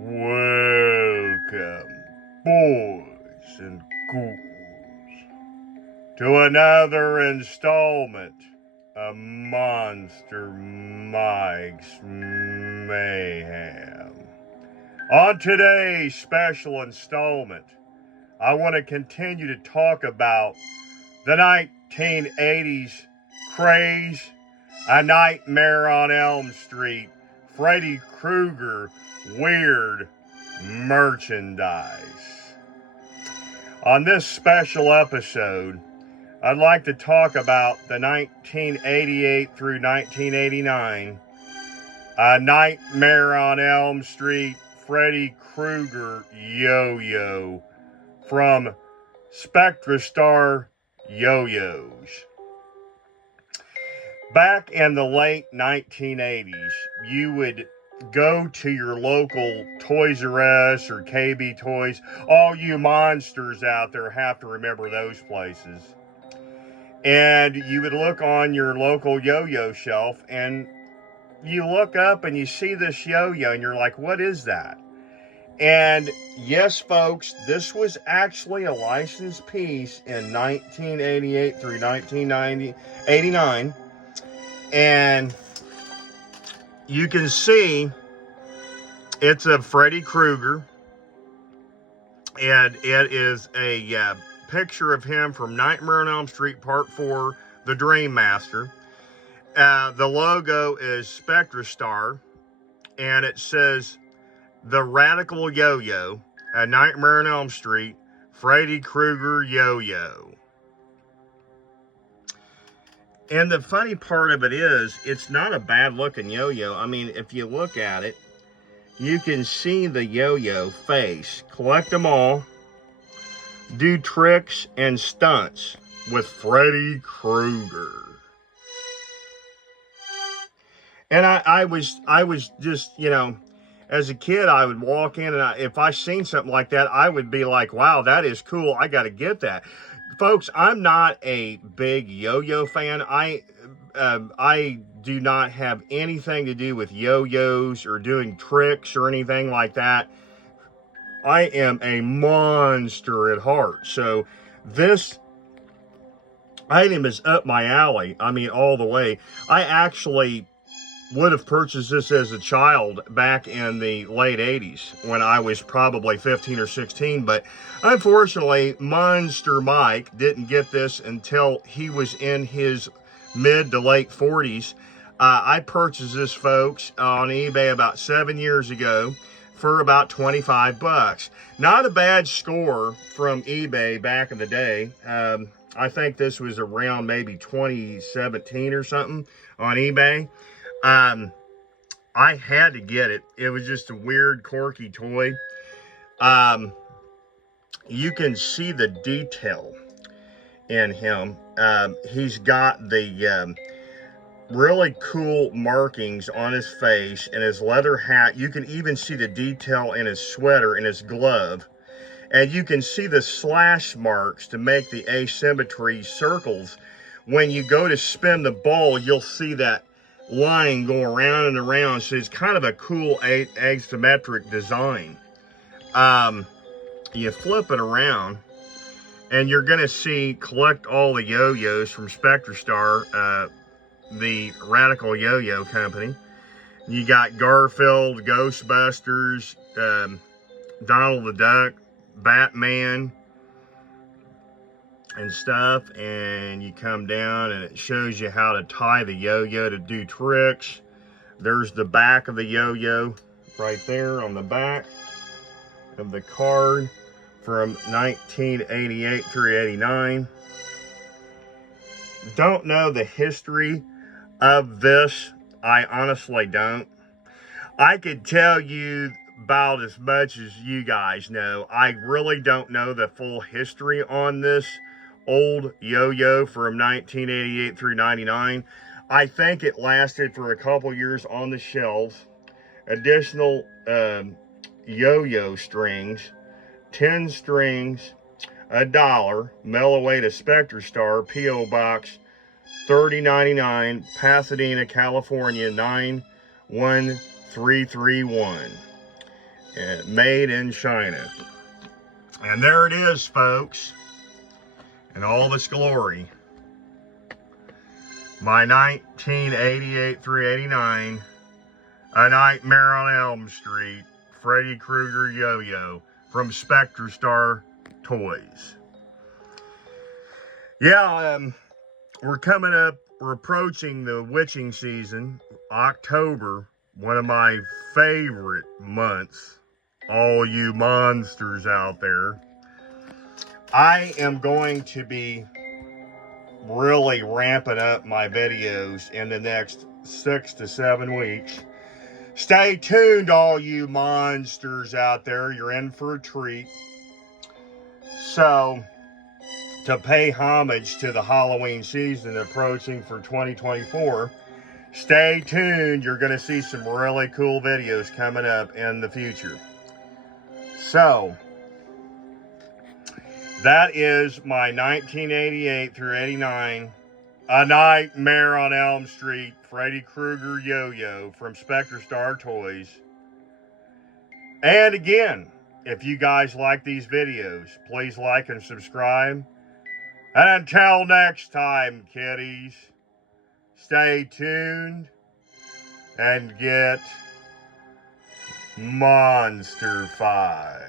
Welcome, boys and ghouls, to another installment of Monster Mike's Mayhem. On today's special installment, I want to continue to talk about the 1980s craze, A Nightmare on Elm Street, Freddy Krueger weird merchandise. On this special episode, I'd like to talk about the 1988 through 1989 A Nightmare on Elm Street Freddy Krueger YoYo from Spectra YoYos. Back in the late 1980s, you would go to your local Toys R Us or KB Toys. All you monsters out there have to remember those places. And you would look on your local yo-yo shelf, and you look up and you see this yo-yo, and you're like, what is that? And yes, folks, this was actually a licensed piece in 1988 through 1989. And you can see it's a Freddy Krueger, and it is a picture of him from Nightmare on Elm Street Part 4, The Dream Master. The logo is Spectra, and it says, The Radical Yo-Yo, A Nightmare on Elm Street, Freddy Krueger Yo-Yo. And the funny part of it is, it's not a bad looking yo-yo. I mean, if you look at it, you can see the yo-yo face. Collect them all. Do tricks and stunts with Freddy Krueger. And I was just, you know, as a kid, I would walk in, and if I seen something like that, I would be like, wow, that is cool. I got to get that. Folks, I'm not a big yo-yo fan. I do not have anything to do with yo-yos or doing tricks or anything like that. I am a monster at heart. So this item is up my alley. I mean, all the way. I actually would have purchased this as a child back in the late 80s when I was probably 15 or 16, but unfortunately Monster Mike didn't get this until he was in his mid to late 40s. I purchased this, folks, on eBay about 7 years ago for about 25 bucks. Not a bad score from eBay back in the day. I think this was around maybe 2017 or something on eBay. I had to get it. It was just a weird, quirky toy. You can see the detail in him. He's got the really cool markings on his face and his leather hat. You can even see the detail in his sweater and his glove. And you can see the slash marks to make the asymmetry circles. When you go to spin the ball, you'll see that line go around and around. So it's kind of a cool asymmetric design. You flip it around, and you're going to see Collect All the Yo-Yos from Spectra, the Radical Yo-Yo Company. You got Garfield, Ghostbusters, Donald the Duck, Batman, and stuff. And you come down, and it shows you how to tie the yo-yo to do tricks. There's the back of the yo-yo right there on the back of the card from 1988 through 89. Don't know the history of this. I honestly don't. I could tell you about as much as you guys know. I really don't know the full history on this old yo-yo from 1988 through 99. I think it lasted for a couple years on the shelves. Additional yo-yo strings, 10 strings, $1, mail away to Spectra, P.O. Box 3099, Pasadena, California, 91331. Made in China. And there it is, folks, in all its glory. My 1988 through 89, A Nightmare on Elm Street, Freddy Krueger Yo-Yo from Spectra Toys. Yeah, we're approaching the witching season, October, one of my favorite months. All you monsters out there. I am going to be really ramping up my videos in the next 6 to 7 weeks. Stay tuned, all you monsters out there. You're in for a treat. So, to pay homage to the Halloween season approaching for 2024, stay tuned. You're going to see some really cool videos coming up in the future. So, that is my 1988 through 89, A Nightmare on Elm Street, Freddy Krueger Yo-Yo from Spectra Toys. And again, if you guys like these videos, please like and subscribe. And until next time, kiddies, stay tuned and get monster-fied.